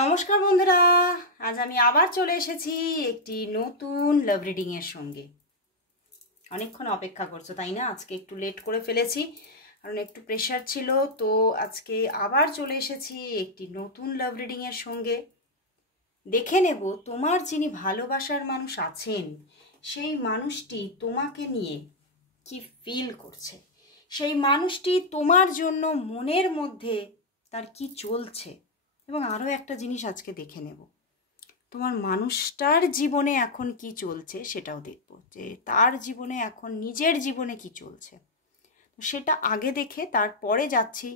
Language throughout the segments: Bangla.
নমস্কার বন্ধুরা, আজ আমি আবার চলে এসেছি একটি নতুন লাভ রিডিং এর সঙ্গে। অনেকক্ষণ অপেক্ষা করছো তাই না? আজকে একটু লেট করে ফেলেছি কারণ একটু প্রেশার ছিল। তো আজকে আবার চলে এসেছি একটি নতুন লাভ রিডিং এর সঙ্গে। দেখে নেব তোমার যিনি ভালোবাসার মানুষ আছেন সেই মানুষটি তোমাকে নিয়ে কি ফিল করছে, সেই মানুষটি তোমার জন্য মনের মধ্যে তার কি চলছে। এবং আরও একটা জিনিস আজকে দেখে নেব, তোমার মানুষটার জীবনে এখন কি চলছে সেটাও দেখব, যে তার জীবনে এখন নিজের জীবনে কি চলছে। তো সেটা আগে দেখে তারপরে যাচ্ছি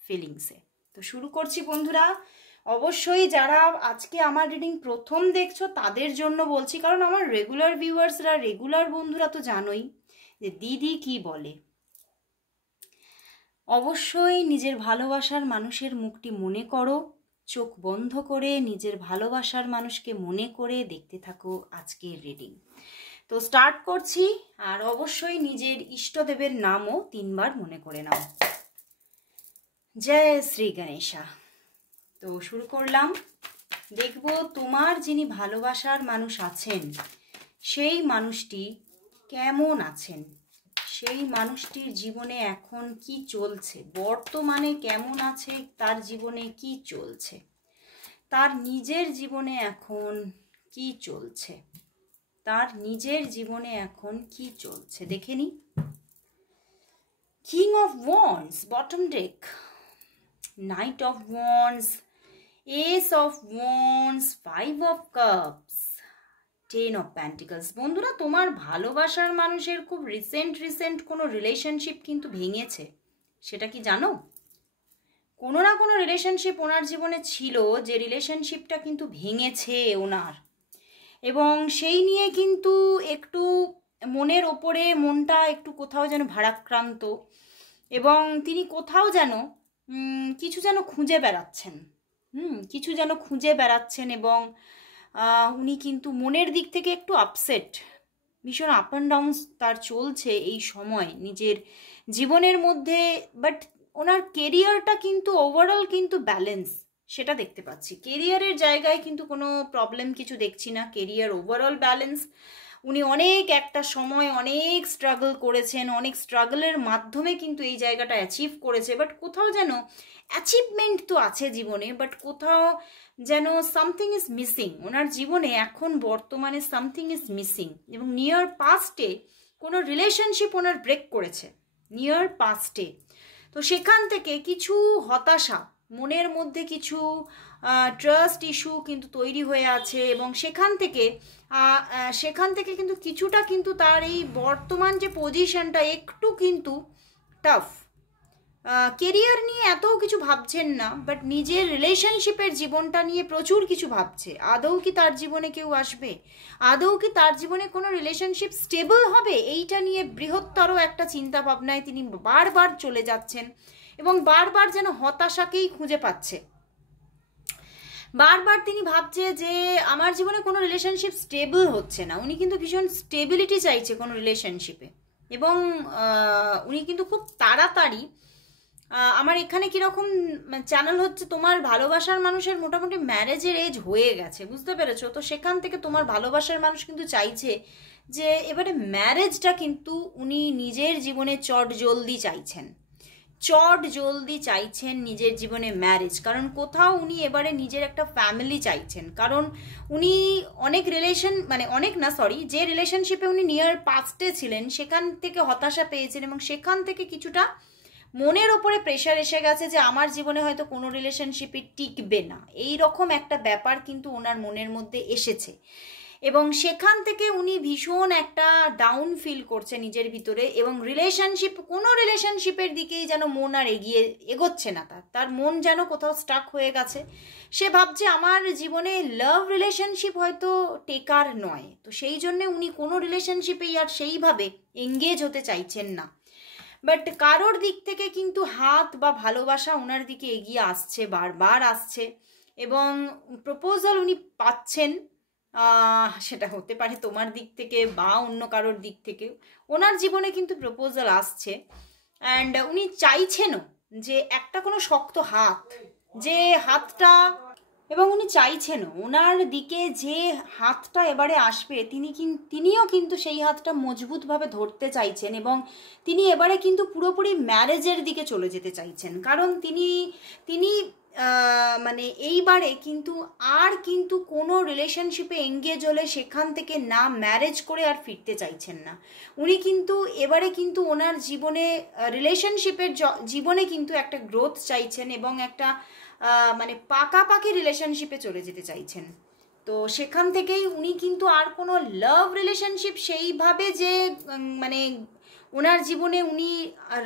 ফিলিংসে। তো শুরু করছি বন্ধুরা। অবশ্যই যারা আজকে আমার রিডিং প্রথম দেখছো তাদের জন্য বলছি, কারণ আমার রেগুলার ভিউয়ার্সরা, রেগুলার বন্ধুরা তো জানোই যে দিদি কি বলে। অবশ্যই নিজের ভালোবাসার মানুষের মুখটি মনে করো, চোখ বন্ধ করে নিজের ভালোবাসার মানুষকে মনে করে দেখতে থাকো আজকের রিডিং। তো স্টার্ট করছি। আর অবশ্যই নিজের ইষ্টদেবের নামও 3 বার মনে করে নাও। জয় শ্রী গণেশা। তো শুরু করলাম। দেখব তোমার যিনি ভালোবাসার মানুষ আছেন সেই মানুষটি কেমন আছেন, সেই মানুষটির জীবনে এখন কি চলছে, বর্তমানে কেমন আছে, তার জীবনে কি চলছে, তার নিজের জীবনে এখন কি চলছে, তার নিজের জীবনে এখন কি চলছে দেখে নি। King of wands bottom day, night of wands, S of wands, 5 of cups, 10 of pentacles. বন্ধুরা, তোমার ভালোবাসার মানুষের খুব রিসেন্ট কোনো রিলেশনশিপ কিন্তু ভেঙেছে। সেটা কি জানো? কোনো না কোনো রিলেশনশিপ ওনার জীবনে ছিল, যে রিলেশনশিপটা কিন্তু ভেঙেছে ওনার, এবং সেই নিয়ে কিন্তু একটু মনের ওপরে মনটা একটু কোথাও যেন ভারাক্রান্ত, এবং তিনি কোথাও যেন কিছু যেন খুঁজে বেড়াচ্ছেন, কিছু যেন খুঁজে বেড়াচ্ছেন। এবং উনি কিন্তু মনের দিক থেকে একটু আপসেট, ভীষণ আপ অ্যান্ড ডাউন তার চলছে এই সময় নিজের জীবনের মধ্যে। বাট ওনার কেরিয়ারটা কিন্তু ওভারঅল কিন্তু ব্যালেন্স, সেটা দেখতে পাচ্ছি। কেরিয়ারের জায়গায় কিন্তু কোনো প্রবলেম কিছু দেখছি না, কেরিয়ার ওভারঅল ব্যালেন্স। উনি অনেক একটা সময় অনেক স্ট্রাগল করেছেন, অনেক স্ট্রাগলের মাধ্যমে কিন্তু এই জায়গাটা অ্যাচিভ করেছে। বাট কোথাও যেন অ্যাচিভমেন্ট তো আছে জীবনে, বাট কোথাও যেন সামথিং ইজ মিসিং ওনার জীবনে এখন বর্তমানে, সামথিং ইজ মিসিং। এবং নিয়ার পাস্টে কোনো রিলেশনশিপ ওনার ব্রেক করেছে নিয়ার পাস্টে। তো সেখান থেকে কিছু হতাশা, মনের মধ্যে কিছু ট্রাস্ট ইস্যু কিন্তু তৈরি হয়ে আছে, এবং সেখান থেকে কিন্তু কিছুটা কিন্তু তার এই বর্তমান যে পজিশনটা একটু কিন্তু টাফ। কেরিয়ার নিয়ে এত কিছু ভাবছেন না, বাট নিজের রিলেশনশিপের জীবনটা নিয়ে প্রচুর কিছু ভাবছে। আদৌ কি তার জীবনে কেউ আসবে, আদৌ কি তার জীবনে কোনো রিলেশনশিপ স্টেবল হবে, এইটা নিয়ে বৃহত্তর একটা চিন্তা ভাবনায় তিনি বারবার চলে যাচ্ছেন, এবং বারবার যেন হতাশাকেই খুঁজে পাচ্ছে। বারবার তিনি ভাবছে যে আমার জীবনে কোনো রিলেশনশিপ স্টেবল হচ্ছে না। উনি কিন্তু ভীষণ স্টেবিলিটি চাইছে কোনো রিলেশনশিপে, এবং উনি কিন্তু খুব তাড়াতাড়ি, আমার এখানে কীরকম চ্যানেল হচ্ছে, তোমার ভালোবাসার মানুষের মোটামুটি ম্যারেজের এজ হয়ে গেছে, বুঝতে পেরেছো? তো সেখান থেকে তোমার ভালোবাসার মানুষ কিন্তু চাইছে যে এবারে ম্যারেজটা কিন্তু উনি নিজের জীবনে চট জলদি চাইছেন নিজের জীবনে ম্যারেজ। কারণ কোথাও উনি এবারে নিজের একটা ফ্যামিলি চাইছেন, কারণ উনি যে রিলেশনশিপে উনি নিয়ার পাস্টে ছিলেন সেখান থেকে হতাশা পেয়েছেন, এবং সেখান থেকে কিছুটা মনের ওপরে প্রেশার এসে গেছে যে আমার জীবনে হয়তো কোনো রিলেশনশিপে টিকবে না, এই রকম একটা ব্যাপার কিন্তু ওনার মনের মধ্যে এসেছে। এবং সেখান থেকে উনি ভীষণ একটা ডাউন ফিল করছে নিজের ভিতরে, এবং কোনো রিলেশনশিপের দিকেই যেন মন আর এগোচ্ছে না, তার মন যেন কোথাও স্টাক হয়ে গেছে। সে ভাবছে আমার জীবনে লাভ রিলেশনশিপ হয়তো টেকার নয়, তো সেই জন্যে উনি কোনো রিলেশনশিপেই আর সেইভাবে এঙ্গেজ হতে চাইছেন না। বাট কারোর দিক থেকে কিন্তু হাত বা ভালোবাসা ওনার দিকে এগিয়ে আসছে, বারবার আসছে, এবং প্রপোজাল উনি পাচ্ছেন। সেটা হতে পারে তোমার দিক থেকে বা অন্য কারোর দিক থেকে, ওনার জীবনে কিন্তু প্রপোজাল আসছে। অ্যান্ড উনি চাইছেনও যে একটা কোনো শক্ত হাত, যে হাতটা এবং উনি চাইছেনও ওনার দিকে যে হাতটা এবারে আসবে তিনিও কিন্তু সেই হাতটা মজবুতভাবে ধরতে চাইছেন, এবং তিনি এবারে কিন্তু পুরোপুরি ম্যারেজের দিকে চলে যেতে চাইছেন। কারণ তিনি মানে এইবারে কিন্তু কোনো রিলেশনশিপে এঙ্গেজ হলে সেখান থেকে না ম্যারেজ করে আর ফিরতে চাইছেন না। উনি কিন্তু এবারে কিন্তু ওনার জীবনে রিলেশনশিপের জীবনে কিন্তু একটা গ্রোথ চাইছেন এবং একটা মানে পাকাপাকি রিলেশনশিপে চলে যেতে চাইছেন। তো সেখান থেকেই উনি কিন্তু আর কোনো লাভ রিলেশনশিপ সেইভাবে যে মানে ওনার জীবনে উনি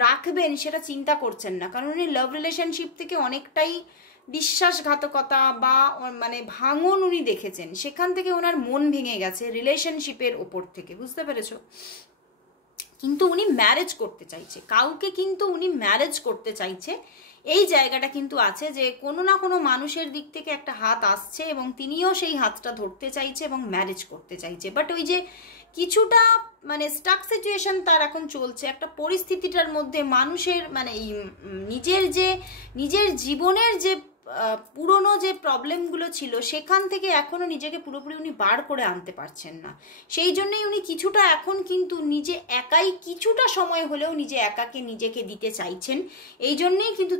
রাখবেন সেটা চিন্তা করছেন না, কারণ উনি লাভ রিলেশনশিপ থেকে অনেকটাই বিশ্বাসঘাতকতা বা মানে ভাঙন উনি দেখেছেন, সেখান থেকে ওনার মন ভেঙে গেছে রিলেশনশিপের ওপর থেকে, বুঝতে পেরেছো? কিন্তু উনি ম্যারেজ করতে চাইছে কাউকে, কিন্তু উনি ম্যারেজ করতে চাইছে, এই জায়গাটা কিন্তু আছে যে কোনো না কোনো মানুষের দিক থেকে একটা হাত আসছে এবং তিনিও সেই হাতটা ধরতে চাইছে এবং ম্যারেজ করতে চাইছে। বাট ওই যে কিছুটা মানে স্টাক সিচুয়েশন তার এখন চলছে, একটা পরিস্থিতিটার মধ্যে মানুষের মানে নিজের জীবনের যে পুরনো যে প্রবলেমগুলো ছিল সেখান থেকে এখনও নিজেকে পুরোপুরি উনি বার করে আনতে পারছেন না। সেই জন্যই উনি কিছুটা এখন কিন্তু নিজে একাই কিছুটা সময় হলেও নিজেকে দিতে চাইছেন। এই জন্যেই কিন্তু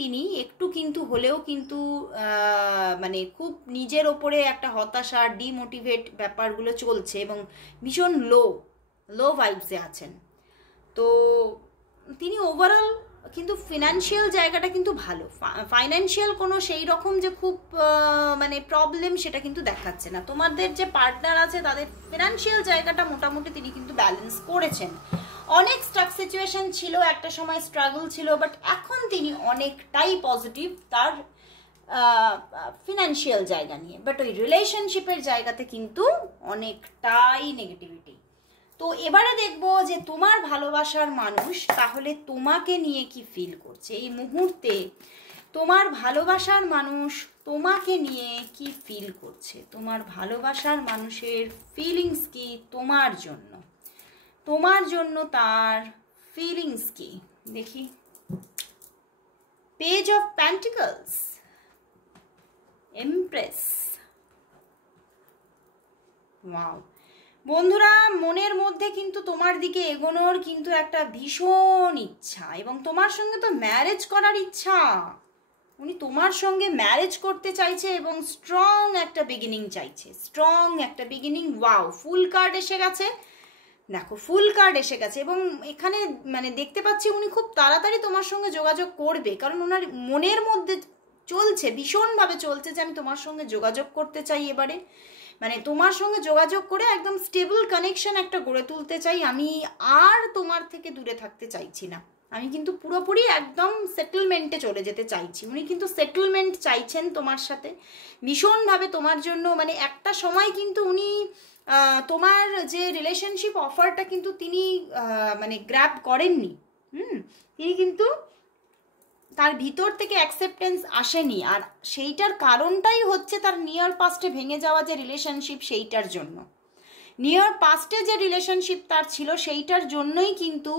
তিনি একটু কিন্তু হলেও কিন্তু মানে খুব নিজের ওপরে একটা হতাশা ডিমোটিভেট ব্যাপারগুলো চলছে এবং ভীষণ লো ভাইবসে আছেন। তো তিনি ওভারঅল কিন্তু ফিনান্সিয়াল জায়গাটা কিন্তু ভালো, ফাইন্যান্সিয়াল কোনো সেই রকম যে খুব মানে প্রবলেম সেটা কিন্তু দেখাচ্ছে না। তোমাদের যে পার্টনার আছে তাদের ফিনান্সিয়াল জায়গাটা মোটামুটি তিনি কিন্তু ব্যালেন্স করেছেন। অনেক স্ট্রাক সিচুয়েশন ছিল, একটা সময় স্ট্রাগল ছিল, বাট এখন তিনি অনেকটাই পজিটিভ তার ফিনান্সিয়াল জায়গা নিয়ে। বাট ওই রিলেশনশিপের জায়গাতে কিন্তু অনেকটাই নেগেটিভিটি। তো এবারে দেখবো যে তোমার ভালোবাসার মানুষ তাহলে তোমাকে নিয়ে কি ফিল করছে এই মুহূর্তে। তোমার ভালোবাসার মানুষ তোমাকে নিয়ে কি ফিল করছে, তোমার ভালোবাসার মানুষের ফিলিংস কি তোমার জন্য তার ফিলিংস কি দেখি। Page of pentacles, empress. Wow বন্ধুরা, মনের মধ্যে কিন্তু তোমার দিকে এগোনোর কিন্তু একটা ভীষণ ইচ্ছা এবং তোমার সঙ্গে তো ম্যারেজ করার ইচ্ছা। উনি তোমার সঙ্গে ম্যারেজ করতে চাইছে এবং স্ট্রং একটা বিগিনিং চাইছে, স্ট্রং একটা বিগিনিং। ওয়াও, ফুল কার্ড এসে গেছে, দেখো ফুল কার্ড এসে গেছে এবং এখানে মানে দেখতে পাচ্ছি উনি খুব তাড়াতাড়ি তোমার সঙ্গে যোগাযোগ করবে, কারণ ওনার মনের মধ্যে চলছে, ভীষণভাবে চলছে যে আমি তোমার সঙ্গে যোগাযোগ করতে চাই এবারে, মানে তোমার সঙ্গে যোগাযোগ করে একদম স্টেবল কানেকশন একটা গড়ে তুলতে চাই, আমি আর তোমার থেকে দূরে থাকতে চাইছি না, আমি কিন্তু পুরোপুরি একদম সেটেলমেন্টে চলে যেতে চাইছি। উনি কিন্তু সেটেলমেন্ট চাইছেন তোমার সাথে ভীষণভাবে, তোমার জন্য মানে একটা সময় কিন্তু উনি তোমার যে রিলেশনশিপ অফারটা কিন্তু তিনি মানে গ্র্যাব করেননি, তিনি কিন্তু তার ভিতর থেকে অ্যাকসেপ্টেন্স আসেনি, আর সেইটার কারণটাই হচ্ছে তার নিয়ার পাস্টে ভেঙে যাওয়া যে রিলেশনশিপ, সেইটার জন্য নিয়ার পাস্টে যে রিলেশনশিপ তার ছিল সেইটার জন্যই কিন্তু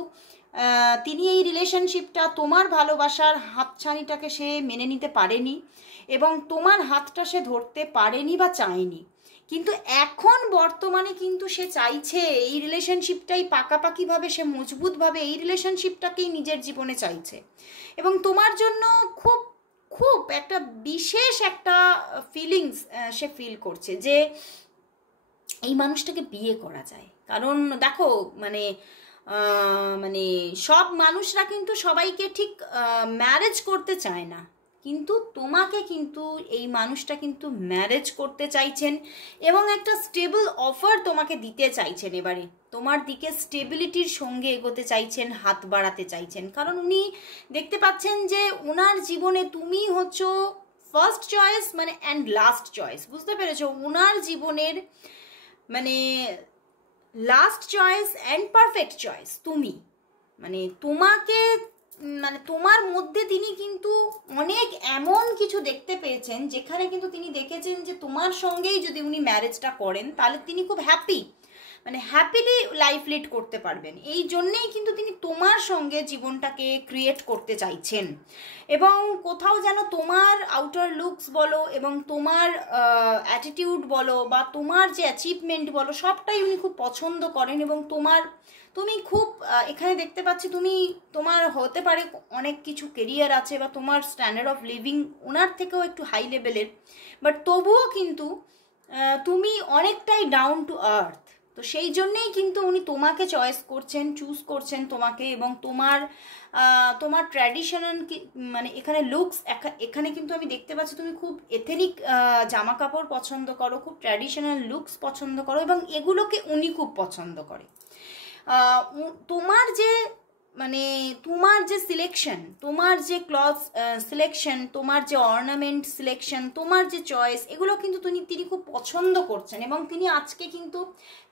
তিনি এই রিলেশনশিপটা তোমার ভালোবাসার হাতছানিটাকে সে মেনে নিতে পারেনি এবং তোমার হাতটা সে ধরতে পারেনি বা চায়নি। কিন্তু এখন বর্তমানে কিন্তু সে চাইছে এই রিলেশনশিপটাই পাকাপাকিভাবে, সে মজবুতভাবে এই রিলেশনশিপটাকেই নিজের জীবনে চাইছে এবং তোমার জন্য খুব খুব একটা বিশেষ একটা ফিলিংস সে ফিল করছে যে এই মানুষটাকে বিয়ে করা যায়। কারণ দেখো মানে মানে সব মানুষরা কিন্তু সবাইকে ঠিক ম্যারেজ করতে চায় না, কিন্তু তোমাকে কিন্তু এই মানুষটা কিন্তু ম্যারেজ করতে চাইছেন এবং একটা স্টেবল অফার তোমাকে দিতে চাইছেন, এবারে তোমার দিকে স্টেবিলিটির সঙ্গে এগোতে চাইছেন, হাত বাড়াতে চাইছেন, কারণ উনি দেখতে পাচ্ছেন যে ওনার জীবনে তুমি হচ্ছো ফার্স্ট চয়েস মানে অ্যান্ড লাস্ট চয়েস, বুঝতে পেরেছো? ওনার জীবনের মানে last choice and perfect choice তুমি, মানে তোমাকে মানে তোমার মধ্যে তিনি কিন্তু অনেক এমন কিছু দেখতে পেয়েছেন যেখানে কিন্তু তিনি দেখেছেন যে তোমার সঙ্গেই যদি উনি ম্যারেজটা করেন তাহলে তিনি খুব হ্যাপি, মানে হ্যাপিলি লাইফ লিড করতে পারবেন। এই জন্যেই কিন্তু তিনি তোমার সঙ্গে জীবনটাকে ক্রিয়েট করতে চাইছেন। এবং কোথাও যেন তোমার আউটার লুকস বলো এবং তোমার অ্যাটিটিউড বলো বা তোমার যে অ্যাচিভমেন্ট বলো, সবটাই উনি খুব পছন্দ করেন। এবং তুমি খুব এখানে দেখতে পাচ্ছি তোমার হতে পারে অনেক কিছু কেরিয়ার আছে বা তোমার স্ট্যান্ডার্ড অফ লিভিং ওনার থেকেও একটু হাই লেভেলের, বাট তবুও কিন্তু তুমি অনেকটাই ডাউন টু আর্থ। তো সেই জন্যেই কিন্তু উনি তোমাকে চয়েস করছেন, চুজ করছেন তোমাকে। এবং তোমার ট্র্যাডিশনাল মানে এখানে লুকস, এখানে কিন্তু আমি দেখতে পাচ্ছি তুমি খুব এথেনিক জামা কাপড় পছন্দ করো, খুব ট্র্যাডিশনাল লুকস পছন্দ করো, এবং এগুলোকে উনি খুব পছন্দ করে। তোমার যে সিলেকশন, তোমার যে ক্লথ সিলেকশন, তোমার যে অর্নামেন্ট সিলেকশন, তোমার যে চয়েস, এগুলো কিন্তু তিনি খুব পছন্দ করছেন। এবং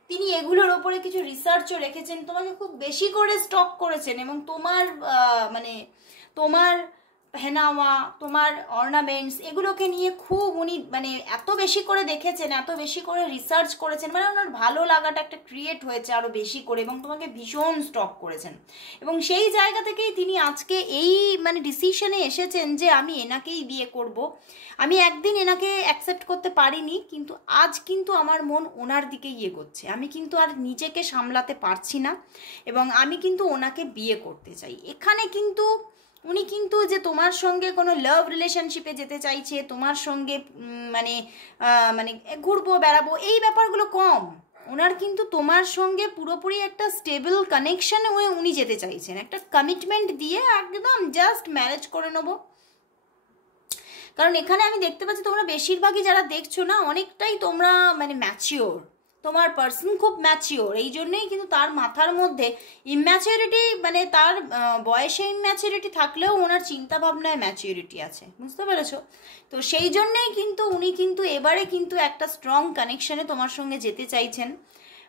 তিনি এগুলোর ওপরে কিছু রিসার্চও রেখেছেন, তোমাকে খুব বেশি করে স্টক করেছেন। এবং তোমার পেহনাওয়া, তোমার অর্নামেন্টস, এগুলোকে নিয়ে খুব উনি এত বেশি করে দেখেছেন, এত বেশি করে রিসার্চ করেছেন, ওনার ভালো লাগাটা একটা ক্রিয়েট হয়েছে আরো বেশি করে, এবং তোমাকে ভীষণ স্টক করেছেন। এবং সেই জায়গা থেকেই তিনি আজকে এই ডিসিশনে এসেছেন যে আমি এনাকেই বিয়ে করব। আমি একদিন এনাকে অ্যাকসেপ্ট করতে পারিনি, কিন্তু আজ কিন্তু আমার মন ওনার দিকেই এগোচ্ছে। আমি কিন্তু আর নিজেকে সামলাতে পারছি না, এবং আমি কিন্তু ওনাকে বিয়ে করতে চাই। এখানে কিন্তু উনি কিন্তু যে তোমার সঙ্গে কোনো লাভ রিলেশনশিপে যেতে চাইছে, তোমার সঙ্গে ঘুরবো বেড়াবো, এই ব্যাপারগুলো কম। ওনার কিন্তু তোমার সঙ্গে পুরোপুরি একটা স্টেবল কানেকশন হয়ে উনি যেতে চাইছেন, একটা কমিটমেন্ট দিয়ে একদম জাস্ট ম্যারেজ করে নেবো। কারণ এখানে আমি দেখতে পাচ্ছি তোমরা বেশিরভাগই যারা দেখছো না, অনেকটাই তোমরা ম্যাচিওর, তোমার পার্সন খুব ম্যাচিওর। এই জন্যই কিন্তু তার মাথার মধ্যে ইম্যাচিউরিটি, তার বয়সে ইম্যাচিউরিটি থাকলেও ওনার চিন্তা ভাবনায় ম্যাচিউরিটি আছে, বুঝতে পেরেছো? তো সেই জন্যেই কিন্তু উনি কিন্তু এবারে কিন্তু একটা স্ট্রং কানেকশনে তোমার সঙ্গে যেতে চাইছেন।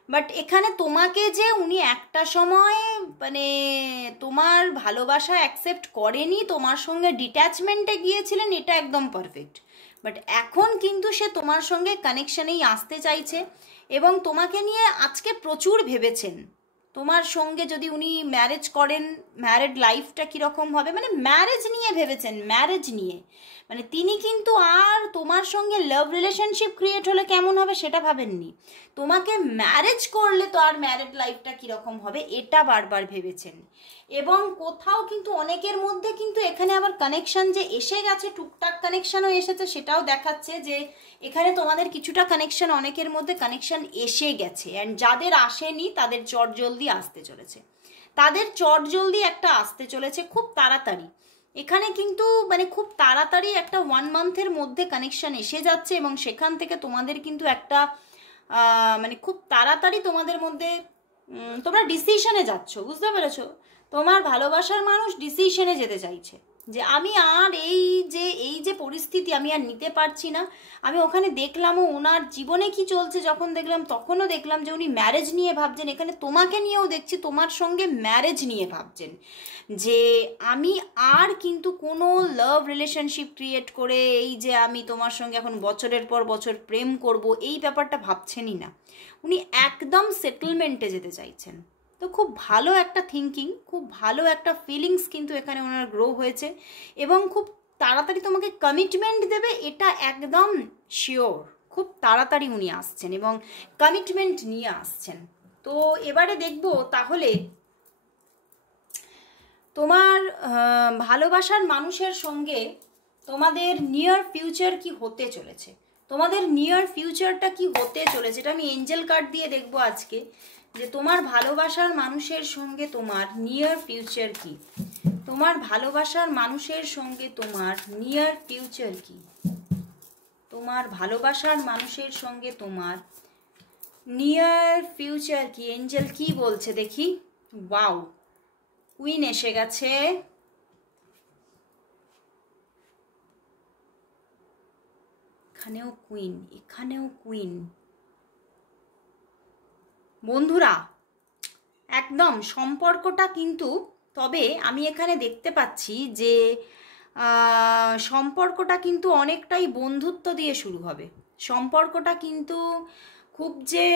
বাট এখানে তোমাকে যে উনি একটা সময় তোমার ভালোবাসা অ্যাকসেপ্ট করেনি, তোমার সঙ্গে ডিট্যাচমেন্টে গিয়েছিলেন, এটা একদম পারফেক্ট। বাট এখন কিন্তু সে তোমার সঙ্গে কানেকশনেই আসতে চাইছে, এবং তোমাকে নিয়ে আজকে প্রচুর ভেবেছেন। তোমার সঙ্গে যদি উনি ম্যারেজ করেন, ম্যারেড লাইফটা কীরকম হবে, ম্যারেজ নিয়ে ভেবেছেন, ম্যারেজ নিয়ে। তিনি কিন্তু আর তোমার সঙ্গে লাভ রিলেশনশিপ ক্রিয়েট হলে কেমন হবে সেটা ভাবেননি, তোমাকে ম্যারেজ করলে তো আর ম্যারেড লাইফটা কীরকম হবে এটা বারবার ভেবেছেন। এবং কোথাও কিন্তু অনেকের মধ্যে কিন্তু এখানে আবার কানেকশন যে এসে গেছে, টুকটাক কানেকশনও এসেছে, সেটাও দেখাচ্ছে যে এখানে তোমাদের কিছুটা কানেকশন, অনেকের মধ্যে কানেকশন এসে গেছে। অ্যান্ড যাদের আসেনি তাদের চটজলদি আসতে চলেছে, একটা আসতে চলেছে খুব তাড়াতাড়ি। এখানে কিন্তু খুব তাড়াতাড়ি একটা 1 মান্থের মধ্যে কানেকশন এসে যাচ্ছে, এবং সেখান থেকে তোমাদের কিন্তু একটা খুব তাড়াতাড়ি তোমাদের মধ্যে তোমরা ডিসিশনে যাচ্ছ, বুঝতে পেরেছো? তোমার ভালোবাসার মানুষ ডিসিশনে যেতে চাইছে যে আমি আর এই যে পরিস্থিতি আমি আর নিতে পারছি না। আমি ওখানে দেখলামও ওনার জীবনে কি চলছে, যখন দেখলাম তখনও দেখলাম যে উনি ম্যারেজ নিয়ে ভাবছেন। এখানে তোমাকে নিয়েও দেখছি তোমার সঙ্গে ম্যারেজ নিয়ে ভাবছেন, যে আমি আর কিন্তু কোনো লাভ রিলেশনশিপ ক্রিয়েট করে এই যে আমি তোমার সঙ্গে এখন বছরের পর বছর প্রেম করব, এই ব্যাপারটা ভাবছেনই না। উনি একদম সেটেলমেন্টে যেতে চাইছেন। তো খুব ভালো একটা থিঙ্কিং, খুব ভালো একটা ফিলিংস কিন্তু এখানে ওনার গ্রো হয়েছে, এবং খুব তাড়াতাড়ি তোমাকে কমিটমেন্ট দেবে, এটা একদম শিওর। খুব তাড়াতাড়ি উনি আসছেন এবং কমিটমেন্ট নিয়ে আসছেন। তো এবারে দেখবো তাহলে তোমার ভালোবাসার মানুষের সঙ্গে তোমাদের নিয়ার ফিউচার কি হতে চলেছে, তোমাদের নিয়ার ফিউচারটা কি হতে চলেছে, এটা আমি এঞ্জেল কার্ড দিয়ে দেখবো আজকে, যে তোমার ভালোবাসার মানুষের সঙ্গে তোমার নিয়ার ফিউচার কি, তোমার ভালোবাসার মানুষের সঙ্গে তোমার নিয়ার ফিউচার কি, তোমার ভালোবাসার মানুষের সঙ্গে তোমার নিয়ার ফিউচার কি। এঞ্জেল কি বলছে দেখি। ওয়াও, কুইন এসে গেছে, এখানেও কুইন, এখানেও কুইন। বন্ধুরা একদম সম্পর্কটা কিন্তু, তবে আমি এখানে দেখতে পাচ্ছি যে সম্পর্কটা কিন্তু অনেকটাই বন্ধুত্ব দিয়ে শুরু হবে। সম্পর্কটা কিন্তু খুব যে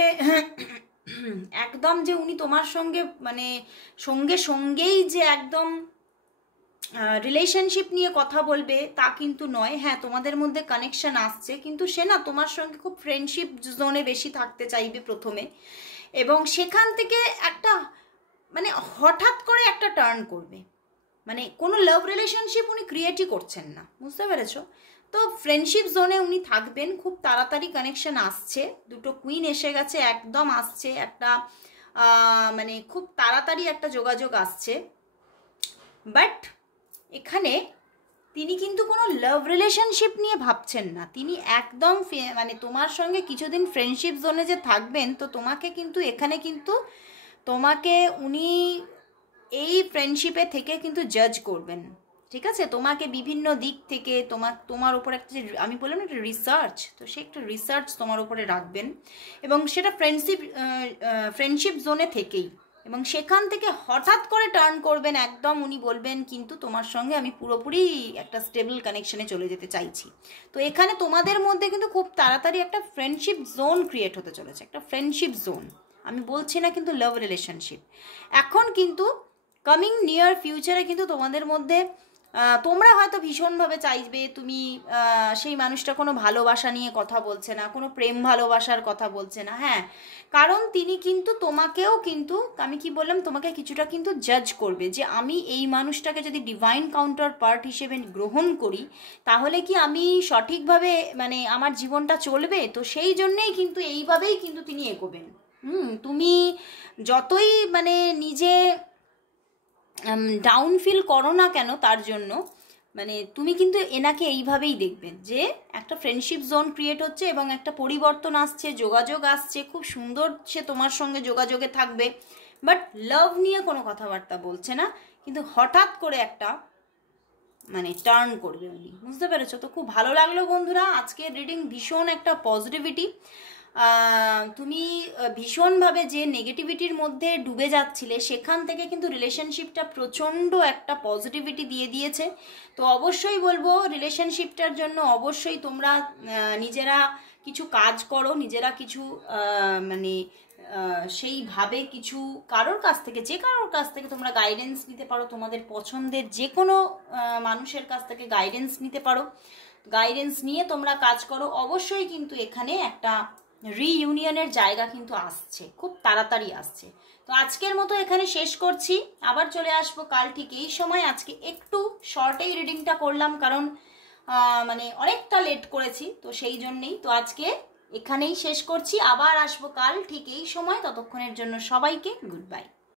একদম যে উনি তোমার সঙ্গে মানে সঙ্গে সঙ্গেই যে একদম রিলেশনশিপ নিয়ে কথা বলবে তা কিন্তু নয়। হ্যাঁ, তোমাদের মধ্যে কানেকশন আসছে, কিন্তু সে না তোমার সঙ্গে খুব ফ্রেন্ডশিপ জোনে বেশি থাকতে চাইবে প্রথমে, এবং সেখান থেকে একটা মানে হঠাৎ করে একটা টার্ন করবে। মানে কোনো লাভ রিলেশনশিপ উনি ক্রিয়েটই করছেন না, বুঝতে পেরেছো? তো ফ্রেন্ডশিপ জোনে উনি থাকবেন, খুব তাড়াতাড়ি কানেকশন আসছে, দুটো কুইন এসে গেছে, একদম আসছে একটা মানে খুব তাড়াতাড়ি একটা যোগাযোগ আসছে। বাট এখানে তিনি কিন্তু কোনো লাভ রিলেশনশিপ নিয়ে ভাবছেন না, তিনি একদম মানে তোমার সঙ্গে কিছুদিন ফ্রেন্ডশিপ জোনে যে থাকবেন, তো তোমাকে কিন্তু এখানে কিন্তু তোমাকে উনি এই ফ্রেন্ডশিপে থেকে কিন্তু জাজ করবেন, ঠিক আছে? তোমাকে বিভিন্ন দিক থেকে তোমার উপরে একটা যে আমি বললাম না একটা রিসার্চ, তো সে একটা রিসার্চ তোমার উপরে রাখবেন, এবং সেটা ফ্রেন্ডশিপ জোনে থেকেই, এবং সেখান থেকে হঠাৎ করে টার্ন করবেন একদম, উনি বলবেন কিন্তু তোমার সঙ্গে আমি পুরোপুরি একটা স্টেবল কানেকশনে চলে যেতে চাইছি। তো এখানে তোমাদের মধ্যে কিন্তু খুব তাড়াতাড়ি একটা ফ্রেন্ডশিপ জোন ক্রিয়েট হতে চলেছে, একটা ফ্রেন্ডশিপ জোন, আমি বলছি না কিন্তু লাভ রিলেশনশিপ। এখন কিন্তু কামিং নিয়ার ফিউচারে কিন্তু তোমাদের মধ্যে তোমরা হয়তো ভীষণভাবে চাইবে তুমি সেই মানুষটা কোনো ভালোবাসা নিয়ে কথা বলছে না, কোনো প্রেম ভালোবাসার কথা বলছে না। হ্যাঁ, কারণ তিনি কিন্তু তোমাকেও কিন্তু আমি কি বললাম, তোমাকে কিছুটা কিন্তু জাজ করবে যে আমি এই মানুষটাকে যদি ডিভাইন কাউন্টার পার্ট হিসেবে গ্রহণ করি তাহলে কি আমি সঠিকভাবে মানে আমার জীবনটা চলবে। তো সেই জন্যেই কিন্তু এইভাবেই কিন্তু তিনি এগোবেন। তুমি যতই মানে নিজে ডাউন ফিল করো না কেন তার জন্য, মানে তুমি কিন্তু এনাকে এইভাবেই দেখবেন যে একটা ফ্রেন্ডশিপ জোন ক্রিয়েট হচ্ছে এবং একটা পরিবর্তন আসছে, যোগাযোগ আসছে, খুব সুন্দর সে তোমার সঙ্গে যোগাযোগে থাকবে, বাট লাভ নিয়ে কোনো কথাবার্তা বলছে না, কিন্তু হঠাৎ করে একটা মানে টার্ন করবে উনি, বুঝতে পেরেছো? তো খুব ভালো লাগলো বন্ধুরা আজকের রিডিং, ভীষণ একটা পজিটিভিটি। তুমি ভীষণভাবে যে নেগেটিভিটির মধ্যে ডুবে যাচ্ছিলে সেখান থেকে কিন্তু রিলেশনশিপটা প্রচণ্ড একটা পজিটিভিটি দিয়ে দিয়েছে। তো অবশ্যই বলবো রিলেশনশিপটার জন্য অবশ্যই তোমরা নিজেরা কিছু কাজ করো, নিজেরা কিছু মানে সেইভাবে কিছু কারোর কাছ থেকে, যে কারোর কাছ থেকে তোমরা গাইডেন্স নিতে পারো, তোমাদের পছন্দের যে কোনো মানুষের কাছ থেকে গাইডেন্স নিতে পারো, গাইডেন্স নিয়ে তোমরা কাজ করো, অবশ্যই কিন্তু এখানে একটা রিইউনিয়নের জায়গা কিন্তু আসছে, খুব তাড়াতাড়ি আসছে। তো আজকের মতো এখানে শেষ করছি, আবার চলে আসবো কাল ঠিক এই সময়। আজকে একটু শর্টেই রিডিংটা করলাম কারণ মানে অনেকটা লেট করেছি, তো সেই জন্যেই। তো আজকে এখানেই শেষ করছি, আবার আসবো কাল ঠিক এই সময়, ততক্ষণের জন্য সবাইকে গুড বাই।